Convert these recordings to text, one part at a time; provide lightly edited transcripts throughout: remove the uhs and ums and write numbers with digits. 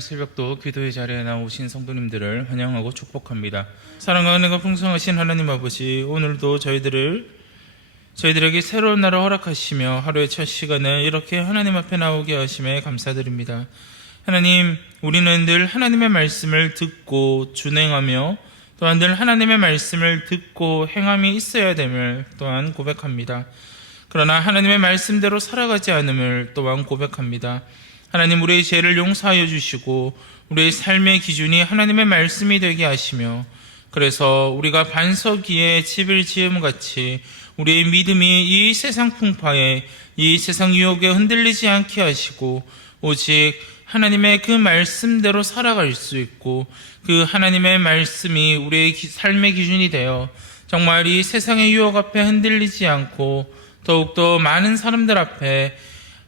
오늘 새벽도 기도의 자리에 나오신 성도님들을 환영하고 축복합니다. 사랑과 은혜가 풍성하신 하나님 아버지, 오늘도 저희들에게 새로운 날을 허락하시며 하루의 첫 시간을 이렇게 하나님 앞에 나오게 하심에 감사드립니다. 하나님, 우리는 늘 하나님의 말씀을 듣고 준행하며 또한 늘 하나님의 말씀을 듣고 행함이 있어야 됨을 또한 고백합니다. 그러나 하나님의 말씀대로 살아가지 않음을 또한 고백합니다. 하나님, 우리의 죄를 용서하여 주시고 우리의 삶의 기준이 하나님의 말씀이 되게 하시며, 그래서 우리가 반석 위에 집을 지음같이 우리의 믿음이 이 세상 풍파에, 이 세상 유혹에 흔들리지 않게 하시고 오직 하나님의 그 말씀대로 살아갈 수 있고, 그 하나님의 말씀이 우리의 삶의 기준이 되어 정말 이 세상의 유혹 앞에 흔들리지 않고 더욱더 많은 사람들 앞에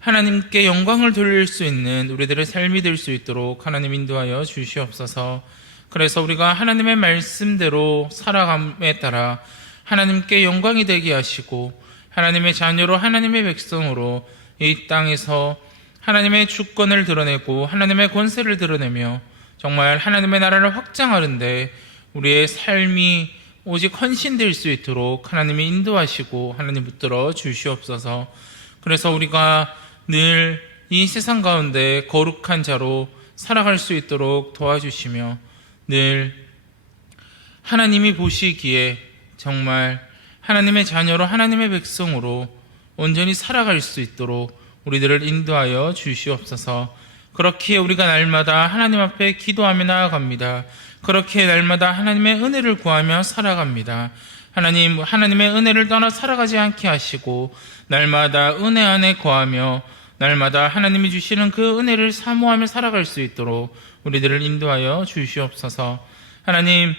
하나님께 영광을 돌릴 수 있는 우리들의 삶이 될 수 있도록 하나님 인도하여 주시옵소서. 그래서 우리가 하나님의 말씀대로 살아감에 따라 하나님께 영광이 되게 하시고 하나님의 자녀로, 하나님의 백성으로 이 땅에서 하나님의 주권을 드러내고 하나님의 권세를 드러내며 정말 하나님의 나라를 확장하는데 우리의 삶이 오직 헌신될 수 있도록 하나님이 인도하시고 하나님 붙들어 주시옵소서. 그래서 우리가 늘 이 세상 가운데 거룩한 자로 살아갈 수 있도록 도와주시며 늘 하나님이 보시기에 정말 하나님의 자녀로, 하나님의 백성으로 온전히 살아갈 수 있도록 우리들을 인도하여 주시옵소서. 그렇게 우리가 날마다 하나님 앞에 기도하며 나아갑니다. 그렇게 날마다 하나님의 은혜를 구하며 살아갑니다. 하나님, 하나님의 은혜를 떠나 살아가지 않게 하시고 날마다 은혜 안에 거하며 날마다 하나님이 주시는 그 은혜를 사모하며 살아갈 수 있도록 우리들을 인도하여 주시옵소서. 하나님,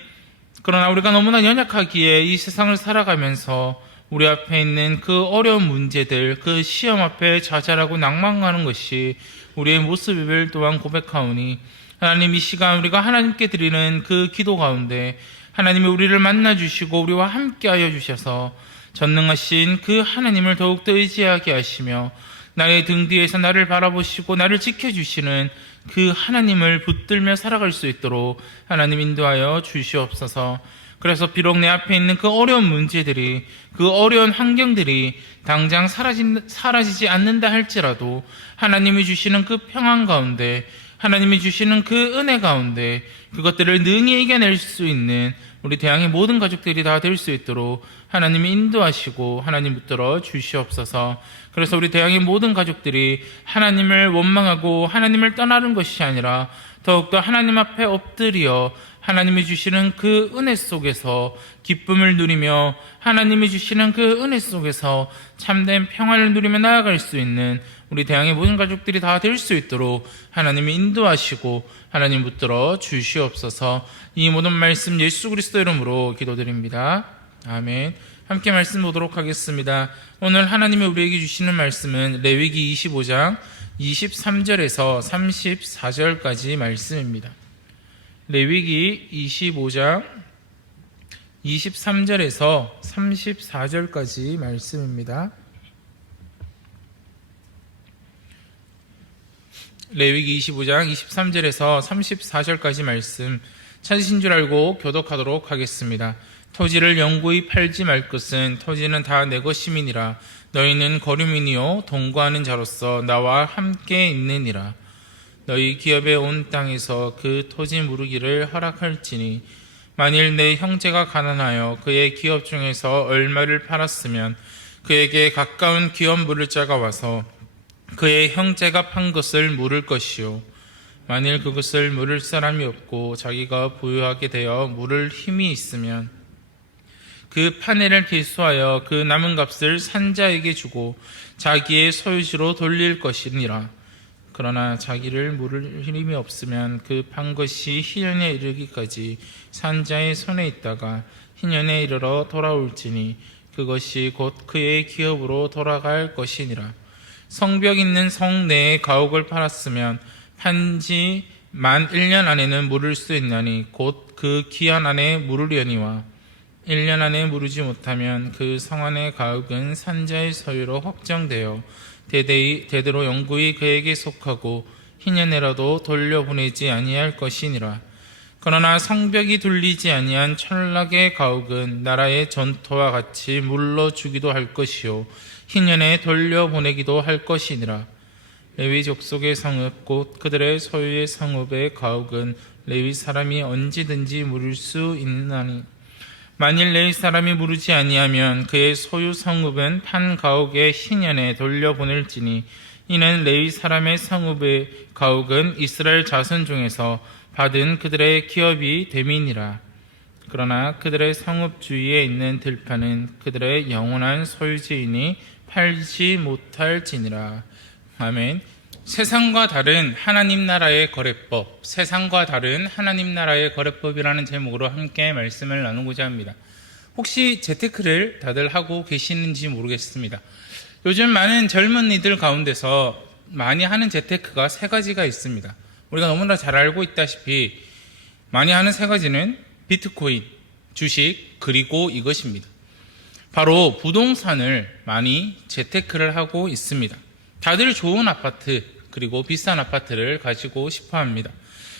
그러나 우리가 너무나 연약하기에 이 세상을 살아가면서 우리 앞에 있는 그 어려운 문제들, 그 시험 앞에 좌절하고 낭망하는 것이 우리의 모습을 또한 고백하오니, 하나님, 이 시간 우리가 하나님께 드리는 그 기도 가운데 하나님이 우리를 만나주시고 우리와 함께하여 주셔서 전능하신 그 하나님을 더욱더 의지하게 하시며 나의 등 뒤에서 나를 바라보시고 나를 지켜주시는 그 하나님을 붙들며 살아갈 수 있도록 하나님 인도하여 주시옵소서. 그래서 비록 내 앞에 있는 그 어려운 문제들이, 그 어려운 환경들이 당장 사라지지 않는다 할지라도 하나님이 주시는 그 평안 가운데, 하나님이 주시는 그 은혜 가운데 그것들을 능히 이겨낼 수 있는 우리 대양의 모든 가족들이 다 될 수 있도록 하나님이 인도하시고 하나님 붙들어 주시옵소서. 그래서 우리 대양의 모든 가족들이 하나님을 원망하고 하나님을 떠나는 것이 아니라 더욱더 하나님 앞에 엎드려 하나님이 주시는 그 은혜 속에서 기쁨을 누리며 하나님이 주시는 그 은혜 속에서 참된 평안을 누리며 나아갈 수 있는 우리 대양의 모든 가족들이 다 될 수 있도록 하나님이 인도하시고 하나님 붙들어 주시옵소서. 이 모든 말씀 예수 그리스도 이름으로 기도드립니다. 아멘. 함께 말씀 보도록 하겠습니다. 오늘 하나님이 우리에게 주시는 말씀은 레위기 25장 23절에서 34절까지 말씀입니다. 레위기 25장 23절에서 34절까지 말씀입니다. 레위기 25장 23절에서 34절까지 말씀 찾으신 줄 알고 교독하도록 하겠습니다. 토지를 영구히 팔지 말 것은 토지는 다 내 것임이니라. 너희는 거류민이요 동거하는 자로서 나와 함께 있느니라. 너희 기업에 온 땅에서 그 토지 무르기를 허락할지니 만일 내 형제가 가난하여 그의 기업 중에서 얼마를 팔았으면 그에게 가까운 기업 물을 자가 와서 그의 형제가 판 것을 물을 것이요, 만일 그것을 물을 사람이 없고 자기가 부유하게 되어 물을 힘이 있으면 그 판례를 기수하여 그 남은 값을 산자에게 주고 자기의 소유지로 돌릴 것이니라. 그러나 자기를 물을 힘이 없으면 그 판 것이 희년에 이르기까지 산자의 손에 있다가 희년에 이르러 돌아올지니 그것이 곧 그의 기업으로 돌아갈 것이니라. 성벽 있는 성 내에 가옥을 팔았으면 판지 만 1년 안에는 물을 수 있나니 곧 그 기한 안에 물으려니와 1년 안에 무르지 못하면 그 성 안의 가옥은 산자의 소유로 확정되어 대대로 영구히 그에게 속하고 희년에라도 돌려보내지 아니할 것이니라. 그러나 성벽이 둘리지 아니한 철락의 가옥은 나라의 전토와 같이 물러주기도 할 것이요 희년에 돌려보내기도 할 것이니라. 레위 족속의 성읍 곧 그들의 소유의 성읍의 가옥은 레위 사람이 언제든지 물을 수 있나니 만일 레위 사람이 물으지 아니하면 그의 소유 성읍은 판 가옥의 희년에 돌려보낼지니 이는 레위 사람의 성읍의 가옥은 이스라엘 자손 중에서 받은 그들의 기업이 됨이니라. 그러나 그들의 성읍 주위에 있는 들판은 그들의 영원한 소유지이니 팔지 못할지니라. 아멘. 세상과 다른 하나님 나라의 거래법, 세상과 다른 하나님 나라의 거래법이라는 제목으로 함께 말씀을 나누고자 합니다. 혹시 재테크를 다들 하고 계시는지 모르겠습니다. 요즘 많은 젊은이들 가운데서 많이 하는 재테크가 세 가지가 있습니다. 우리가 너무나 잘 알고 있다시피 많이 하는 세 가지는 비트코인, 주식, 그리고 이것입니다. 바로 부동산을 많이 재테크를 하고 있습니다. 다들 좋은 아파트 그리고 비싼 아파트를 가지고 싶어 합니다.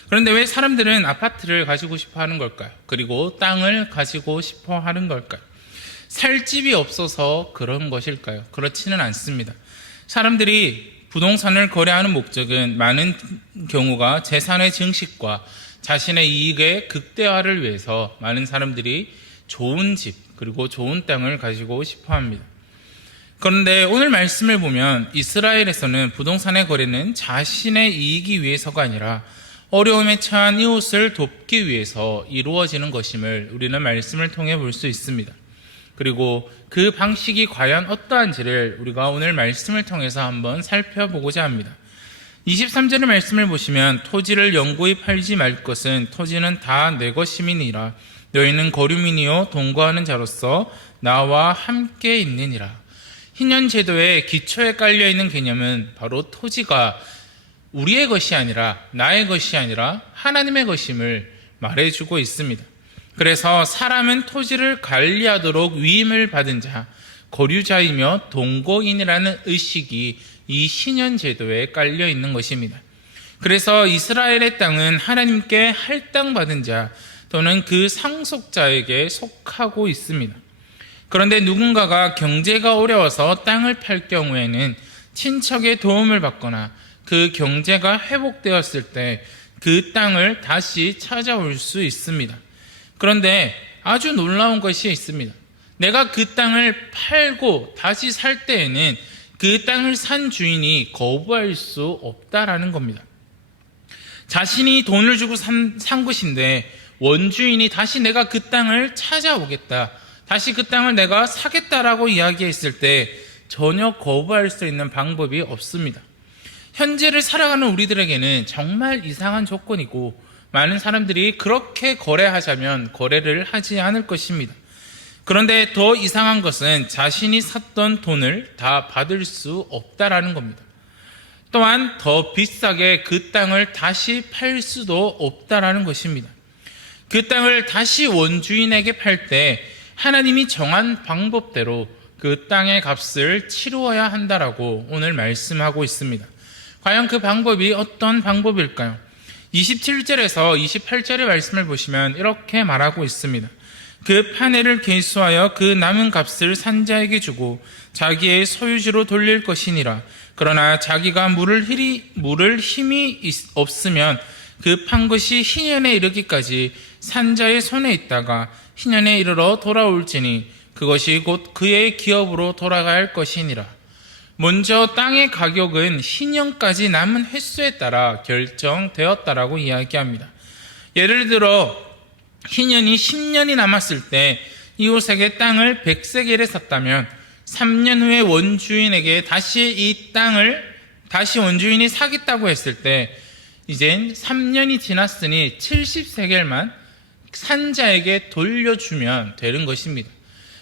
그런데 왜 사람들은 아파트를 가지고 싶어 하는 걸까요? 그리고 땅을 가지고 싶어 하는 걸까요? 살 집이 없어서 그런 것일까요? 그렇지는 않습니다. 사람들이 부동산을 거래하는 목적은 많은 경우가 재산의 증식과 자신의 이익의 극대화를 위해서 많은 사람들이 좋은 집 그리고 좋은 땅을 가지고 싶어 합니다. 그런데 오늘 말씀을 보면 이스라엘에서는 부동산의 거래는 자신의 이익이 위해서가 아니라 어려움에 처한 이웃을 돕기 위해서 이루어지는 것임을 우리는 말씀을 통해 볼 수 있습니다. 그리고 그 방식이 과연 어떠한지를 우리가 오늘 말씀을 통해서 한번 살펴보고자 합니다. 23절의 말씀을 보시면 토지를 영구히 팔지 말 것은 토지는 다 내 것임이니라. 너희는 거류민이요 동거하는 자로서 나와 함께 있느니라. 희년 제도의 기초에 깔려있는 개념은 바로 토지가 우리의 것이 아니라 나의 것이 아니라 하나님의 것임을 말해주고 있습니다. 그래서 사람은 토지를 관리하도록 위임을 받은 자, 거류자이며 동거인이라는 의식이 이 희년 제도에 깔려있는 것입니다. 그래서 이스라엘의 땅은 하나님께 할당받은 자 또는 그 상속자에게 속하고 있습니다. 그런데 누군가가 경제가 어려워서 땅을 팔 경우에는 친척의 도움을 받거나 그 경제가 회복되었을 때 그 땅을 다시 찾아올 수 있습니다. 그런데 아주 놀라운 것이 있습니다. 내가 그 땅을 팔고 다시 살 때에는 그 땅을 산 주인이 거부할 수 없다라는 겁니다. 자신이 돈을 주고 산 것인데 원주인이 다시 내가 그 땅을 찾아오겠다, 다시 그 땅을 내가 사겠다라고 이야기했을 때 전혀 거부할 수 있는 방법이 없습니다. 현재를 살아가는 우리들에게는 정말 이상한 조건이고 많은 사람들이 그렇게 거래하자면 거래를 하지 않을 것입니다. 그런데 더 이상한 것은 자신이 샀던 돈을 다 받을 수 없다라는 겁니다. 또한 더 비싸게 그 땅을 다시 팔 수도 없다라는 것입니다. 그 땅을 다시 원주인에게 팔 때 하나님이 정한 방법대로 그 땅의 값을 치루어야 한다라고 오늘 말씀하고 있습니다. 과연 그 방법이 어떤 방법일까요? 27절에서 28절의 말씀을 보시면 이렇게 말하고 있습니다. 그 판회를 계수하여 그 남은 값을 산자에게 주고 자기의 소유지로 돌릴 것이니라. 그러나 자기가 물을 힘이 없으면 그 판 것이 희년에 이르기까지 산자의 손에 있다가 희년에 이르러 돌아올지니 그것이 곧 그의 기업으로 돌아갈 것이니라. 먼저 땅의 가격은 희년까지 남은 횟수에 따라 결정되었다라고 이야기합니다. 예를 들어 희년이 10년이 남았을 때 이웃에게 땅을 100세겔에 샀다면 3년 후에 원주인에게 다시 이 땅을 다시 원주인이 사겠다고 했을 때 이젠 3년이 지났으니 70세겔만 산자에게 돌려주면 되는 것입니다.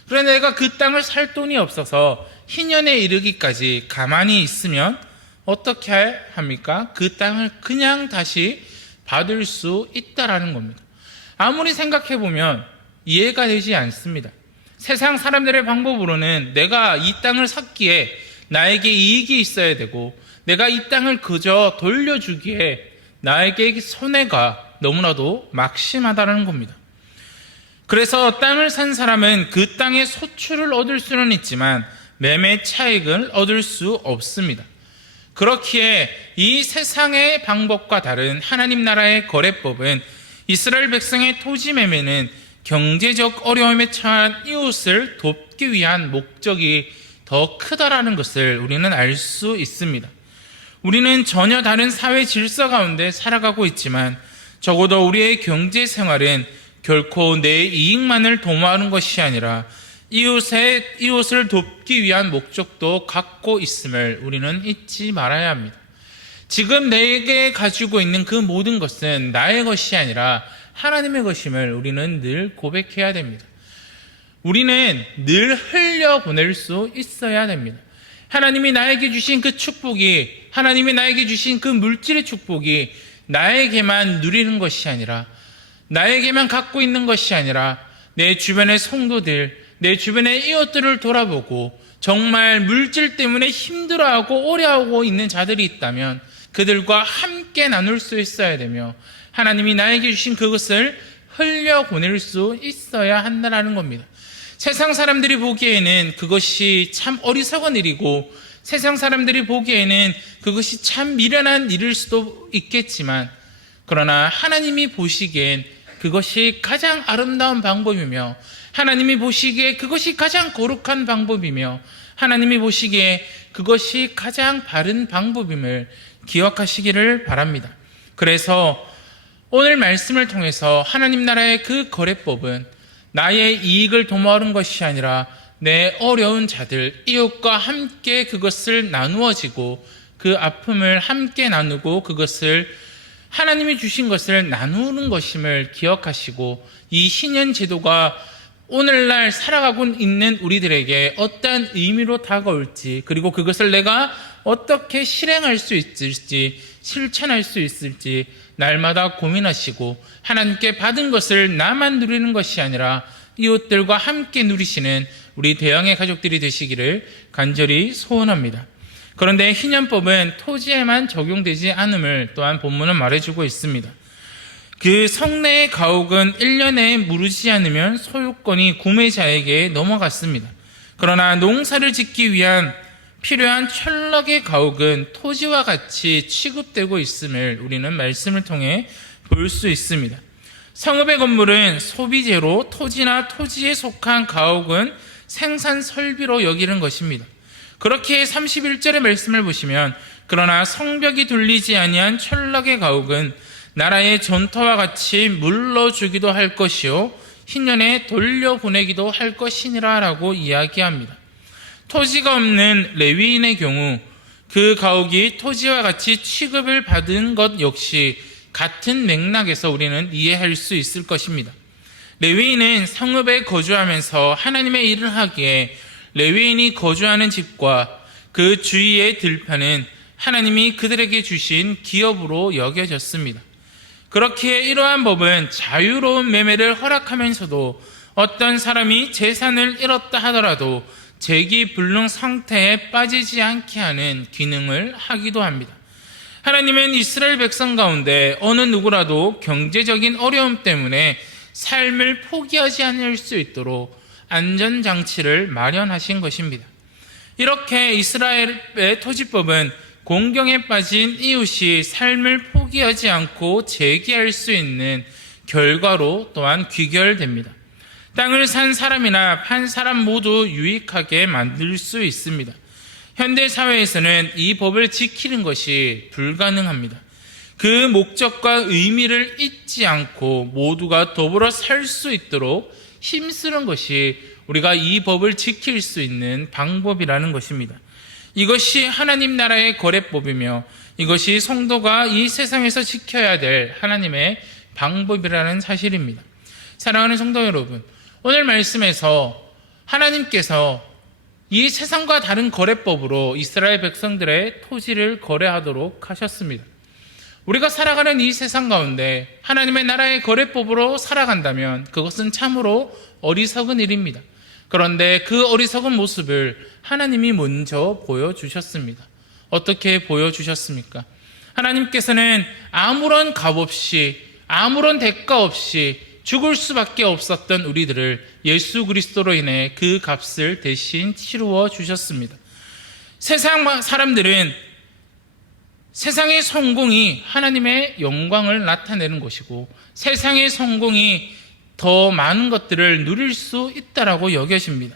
그런데 내가 그 땅을 살 돈이 없어서 희년에 이르기까지 가만히 있으면 어떻게 합니까? 그 땅을 그냥 다시 받을 수 있다라는 겁니다. 아무리 생각해보면 이해가 되지 않습니다. 세상 사람들의 방법으로는 내가 이 땅을 샀기에 나에게 이익이 있어야 되고 내가 이 땅을 그저 돌려주기에 나에게 손해가 너무나도 막심하다는 겁니다. 그래서 땅을 산 사람은 그 땅의 소출을 얻을 수는 있지만 매매 차익을 얻을 수 없습니다. 그렇기에 이 세상의 방법과 다른 하나님 나라의 거래법은 이스라엘 백성의 토지 매매는 경제적 어려움에 처한 이웃을 돕기 위한 목적이 더 크다라는 것을 우리는 알 수 있습니다. 우리는 전혀 다른 사회 질서 가운데 살아가고 있지만 적어도 우리의 경제 생활은 결코 내 이익만을 도모하는 것이 아니라 이웃을 돕기 위한 목적도 갖고 있음을 우리는 잊지 말아야 합니다. 지금 내게 가지고 있는 그 모든 것은 나의 것이 아니라 하나님의 것임을 우리는 늘 고백해야 됩니다. 우리는 늘 흘려보낼 수 있어야 됩니다. 하나님이 나에게 주신 그 축복이, 하나님이 나에게 주신 그 물질의 축복이 나에게만 누리는 것이 아니라, 나에게만 갖고 있는 것이 아니라 내 주변의 성도들, 내 주변의 이웃들을 돌아보고 정말 물질 때문에 힘들어하고 오래하고 있는 자들이 있다면 그들과 함께 나눌 수 있어야 되며, 하나님이 나에게 주신 그것을 흘려보낼 수 있어야 한다는 겁니다. 세상 사람들이 보기에는 그것이 참 어리석은 일이고, 세상 사람들이 보기에는 그것이 참 미련한 일일 수도 있겠지만, 그러나 하나님이 보시기엔 그것이 가장 아름다운 방법이며, 하나님이 보시기에 그것이 가장 거룩한 방법이며, 하나님이 보시기에 그것이 가장 바른 방법임을 기억하시기를 바랍니다. 그래서 오늘 말씀을 통해서 하나님 나라의 그 거래법은 나의 이익을 도모하는 것이 아니라 내 어려운 자들, 이웃과 함께 그것을 나누어지고 그 아픔을 함께 나누고 그것을 하나님이 주신 것을 나누는 것임을 기억하시고, 이 신년 제도가 오늘날 살아가고 있는 우리들에게 어떠한 의미로 다가올지, 그리고 그것을 내가 어떻게 실행할 수 있을지, 실천할 수 있을지 날마다 고민하시고, 하나님께 받은 것을 나만 누리는 것이 아니라 이웃들과 함께 누리시는 우리 대형의 가족들이 되시기를 간절히 소원합니다. 그런데 희년법은 토지에만 적용되지 않음을 또한 본문은 말해주고 있습니다. 그 성내의 가옥은 1년에 무르지 않으면 소유권이 구매자에게 넘어갔습니다. 그러나 농사를 짓기 위한 필요한 철럭의 가옥은 토지와 같이 취급되고 있음을 우리는 말씀을 통해 볼 수 있습니다. 성읍의 건물은 소비재로, 토지나 토지에 속한 가옥은 생산 설비로 여기는 것입니다. 그렇게 31절의 말씀을 보시면, 그러나 성벽이 둘리지 아니한 철락의 가옥은 나라의 전터와 같이 물러주기도 할 것이요 희년에 돌려보내기도 할 것이니라 라고 이야기합니다. 토지가 없는 레위인의 경우 그 가옥이 토지와 같이 취급을 받은 것 역시 같은 맥락에서 우리는 이해할 수 있을 것입니다. 레위인은 성읍에 거주하면서 하나님의 일을 하기에 레위인이 거주하는 집과 그 주위의 들판은 하나님이 그들에게 주신 기업으로 여겨졌습니다. 그렇기에 이러한 법은 자유로운 매매를 허락하면서도 어떤 사람이 재산을 잃었다 하더라도 재기불능 상태에 빠지지 않게 하는 기능을 하기도 합니다. 하나님은 이스라엘 백성 가운데 어느 누구라도 경제적인 어려움 때문에 삶을 포기하지 않을 수 있도록 안전장치를 마련하신 것입니다. 이렇게 이스라엘의 토지법은 공경에 빠진 이웃이 삶을 포기하지 않고 재기할 수 있는 결과로 또한 귀결됩니다. 땅을 산 사람이나 판 사람 모두 유익하게 만들 수 있습니다. 현대사회에서는 이 법을 지키는 것이 불가능합니다. 그 목적과 의미를 잊지 않고 모두가 더불어 살 수 있도록 힘쓰는 것이 우리가 이 법을 지킬 수 있는 방법이라는 것입니다. 이것이 하나님 나라의 거래법이며 이것이 성도가 이 세상에서 지켜야 될 하나님의 방법이라는 사실입니다. 사랑하는 성도 여러분, 오늘 말씀에서 하나님께서 이 세상과 다른 거래법으로 이스라엘 백성들의 토지를 거래하도록 하셨습니다. 우리가 살아가는 이 세상 가운데 하나님의 나라의 거래법으로 살아간다면 그것은 참으로 어리석은 일입니다. 그런데 그 어리석은 모습을 하나님이 먼저 보여주셨습니다. 어떻게 보여주셨습니까? 하나님께서는 아무런 값 없이, 아무런 대가 없이 죽을 수밖에 없었던 우리들을 예수 그리스도로 인해 그 값을 대신 치루어 주셨습니다. 세상 사람들은 세상의 성공이 하나님의 영광을 나타내는 것이고, 세상의 성공이 더 많은 것들을 누릴 수 있다라고 여겨집니다.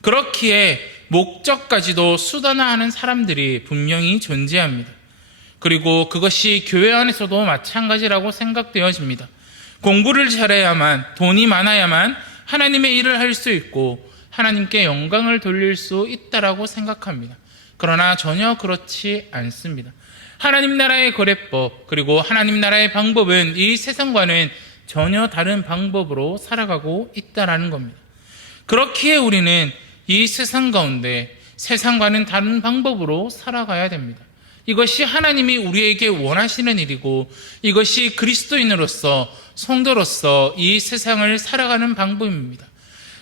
그렇기에 목적까지도 수단화하는 사람들이 분명히 존재합니다. 그리고 그것이 교회 안에서도 마찬가지라고 생각되어집니다. 공부를 잘해야만, 돈이 많아야만 하나님의 일을 할 수 있고 하나님께 영광을 돌릴 수 있다라고 생각합니다. 그러나 전혀 그렇지 않습니다. 하나님 나라의 거래법, 그리고 하나님 나라의 방법은 이 세상과는 전혀 다른 방법으로 살아가고 있다라는 겁니다. 그렇기에 우리는 이 세상 가운데 세상과는 다른 방법으로 살아가야 됩니다. 이것이 하나님이 우리에게 원하시는 일이고, 이것이 그리스도인으로서, 성도로서 이 세상을 살아가는 방법입니다.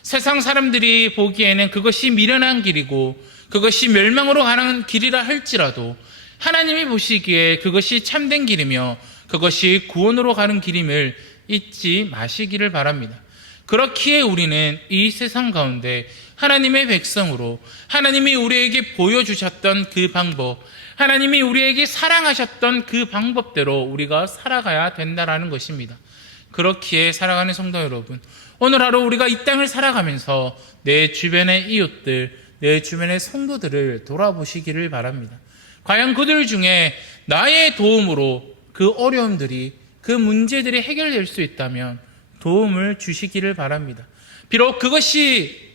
세상 사람들이 보기에는 그것이 미련한 길이고 그것이 멸망으로 가는 길이라 할지라도 하나님이 보시기에 그것이 참된 길이며 그것이 구원으로 가는 길임을 잊지 마시기를 바랍니다. 그렇기에 우리는 이 세상 가운데 하나님의 백성으로 하나님이 우리에게 보여주셨던 그 방법, 하나님이 우리에게 사랑하셨던 그 방법대로 우리가 살아가야 된다는 것입니다. 그렇기에 살아가는 성도 여러분, 오늘 하루 우리가 이 땅을 살아가면서 내 주변의 이웃들, 내 주변의 성도들을 돌아보시기를 바랍니다. 과연 그들 중에 나의 도움으로 그 어려움들이, 그 문제들이 해결될 수 있다면 도움을 주시기를 바랍니다. 비록 그것이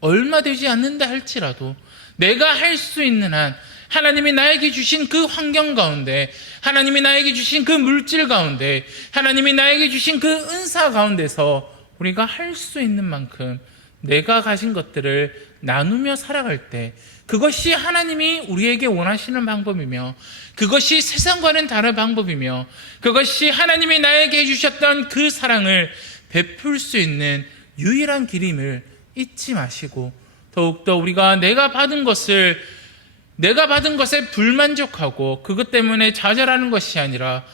얼마 되지 않는다 할지라도 내가 할 수 있는 한 하나님이 나에게 주신 그 환경 가운데, 하나님이 나에게 주신 그 물질 가운데, 하나님이 나에게 주신 그 은사 가운데서 우리가 할 수 있는 만큼 내가 가진 것들을 나누며 살아갈 때 그것이 하나님이 우리에게 원하시는 방법이며, 그것이 세상과는 다른 방법이며, 그것이 하나님이 나에게 해주셨던 그 사랑을 베풀 수 있는 유일한 길임을 잊지 마시고, 더욱더 우리가 내가 받은 것에 불만족하고 그것 때문에 좌절하는 것이 아니라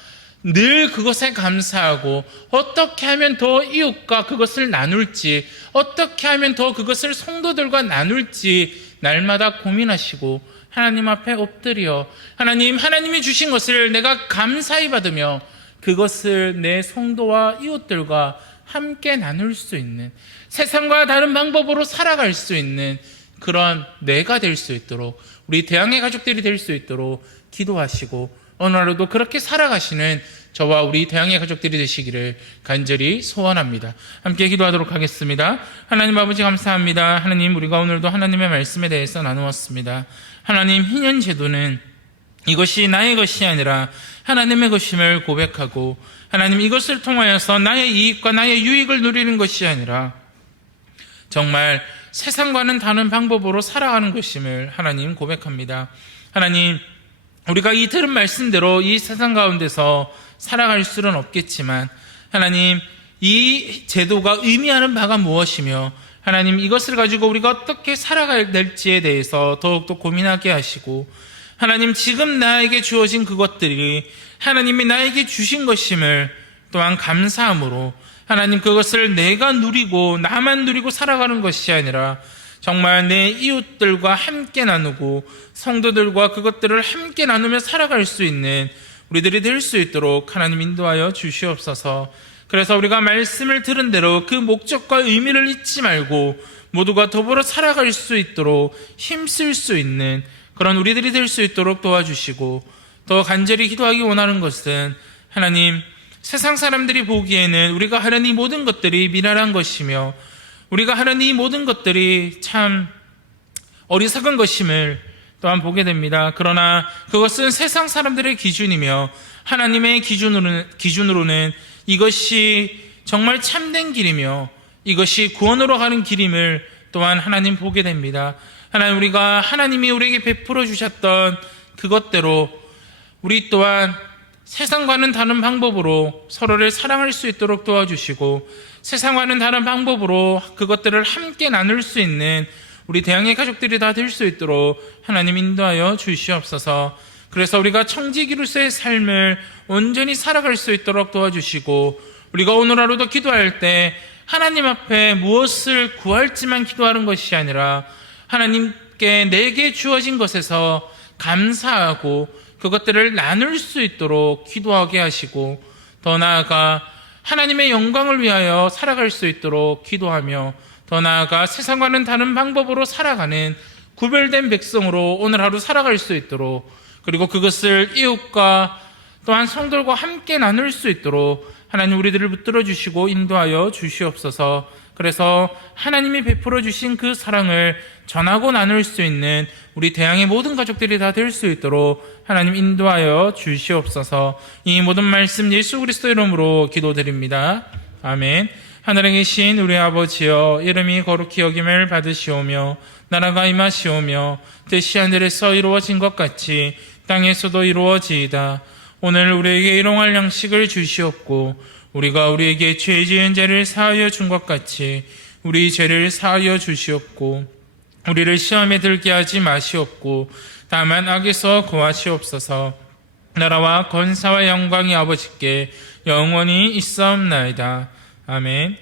늘 그것에 감사하고 어떻게 하면 더 이웃과 그것을 나눌지, 어떻게 하면 더 그것을 성도들과 나눌지 날마다 고민하시고 하나님 앞에 엎드려 하나님이 주신 것을 내가 감사히 받으며 그것을 내 성도와 이웃들과 함께 나눌 수 있는, 세상과 다른 방법으로 살아갈 수 있는 그런 내가 될 수 있도록, 우리 대항해 가족들이 될 수 있도록 기도하시고 오늘 하루도 그렇게 살아가시는 저와 우리 대항해 가족들이 되시기를 간절히 소원합니다. 함께 기도하도록 하겠습니다. 하나님 아버지 감사합니다. 하나님, 우리가 오늘도 하나님의 말씀에 대해서 나누었습니다. 하나님, 희년 제도는 이것이 나의 것이 아니라 하나님의 것임을 고백하고, 하나님, 이것을 통하여서 나의 이익과 나의 유익을 누리는 것이 아니라 정말 세상과는 다른 방법으로 살아가는 것임을 하나님 고백합니다. 하나님, 우리가 이 들은 말씀대로 이 세상 가운데서 살아갈 수는 없겠지만 하나님, 이 제도가 의미하는 바가 무엇이며 하나님, 이것을 가지고 우리가 어떻게 살아가야 될지에 대해서 더욱더 고민하게 하시고, 하나님, 지금 나에게 주어진 그것들이 하나님이 나에게 주신 것임을 또한 감사함으로 하나님, 그것을 내가 누리고 나만 누리고 살아가는 것이 아니라 정말 내 이웃들과 함께 나누고 성도들과 그것들을 함께 나누며 살아갈 수 있는 우리들이 될 수 있도록 하나님 인도하여 주시옵소서. 그래서 우리가 말씀을 들은 대로 그 목적과 의미를 잊지 말고 모두가 더불어 살아갈 수 있도록 힘쓸 수 있는 그런 우리들이 될 수 있도록 도와주시고, 더 간절히 기도하기 원하는 것은 하나님, 세상 사람들이 보기에는 우리가 하는 이 모든 것들이 미련한 것이며 우리가 하는 이 모든 것들이 참 어리석은 것임을 또한 보게 됩니다. 그러나 그것은 세상 사람들의 기준이며 하나님의 기준으로는 이것이 정말 참된 길이며 이것이 구원으로 가는 길임을 또한 하나님 보게 됩니다. 하나님, 우리가 하나님이 우리에게 베풀어 주셨던 그것대로 우리 또한 세상과는 다른 방법으로 서로를 사랑할 수 있도록 도와주시고, 세상과는 다른 방법으로 그것들을 함께 나눌 수 있는 우리 대항의 가족들이 다 될 수 있도록 하나님 인도하여 주시옵소서. 그래서 우리가 청지기로서의 삶을 온전히 살아갈 수 있도록 도와주시고, 우리가 오늘 하루도 기도할 때 하나님 앞에 무엇을 구할지만 기도하는 것이 아니라 하나님께 내게 주어진 것에서 감사하고 그것들을 나눌 수 있도록 기도하게 하시고, 더 나아가 하나님의 영광을 위하여 살아갈 수 있도록 기도하며, 더 나아가 세상과는 다른 방법으로 살아가는 구별된 백성으로 오늘 하루 살아갈 수 있도록, 그리고 그것을 이웃과 또한 성도들과 함께 나눌 수 있도록 하나님 우리들을 붙들어 주시고 인도하여 주시옵소서. 그래서 하나님이 베풀어 주신 그 사랑을 전하고 나눌 수 있는 우리 대항의 모든 가족들이 다 될 수 있도록 하나님 인도하여 주시옵소서. 이 모든 말씀 예수 그리스도 이름으로 기도드립니다. 아멘. 하늘에 계신 우리 아버지여, 이름이 거룩히 여김을 받으시오며 나라가 임하시오며 뜻이 하늘에서 이루어진 것 같이 땅에서도 이루어지이다. 오늘 우리에게 일용할 양식을 주시옵고, 우리가 우리에게 죄 지은 자를 사하여 준 것 같이 우리 죄를 사하여 주시옵고, 우리를 시험에 들게 하지 마시옵고 다만 악에서 구하시옵소서. 나라와 권사와 영광이 아버지께 영원히 있사옵나이다. 아멘.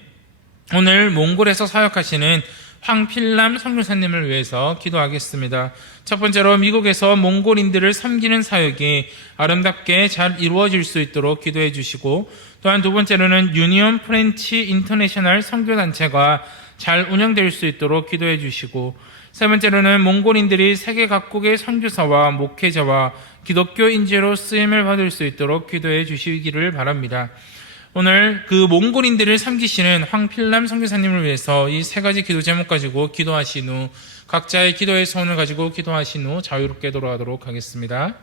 오늘 몽골에서 사역하시는 황필남 선교사님을 위해서 기도하겠습니다. 첫 번째로 미국에서 몽골인들을 섬기는 사역이 아름답게 잘 이루어질 수 있도록 기도해 주시고, 또한 두 번째로는 유니온 프렌치 인터내셔널 선교단체가 잘 운영될 수 있도록 기도해 주시고, 세 번째로는 몽골인들이 세계 각국의 선교사와 목회자와 기독교 인재로 쓰임을 받을 수 있도록 기도해 주시기를 바랍니다. 오늘 그 몽골인들을 섬기시는 황필남 선교사님을 위해서 이 세 가지 기도 제목 가지고 기도하신 후 각자의 기도의 소원을 가지고 기도하신 후 자유롭게 돌아가도록 하겠습니다.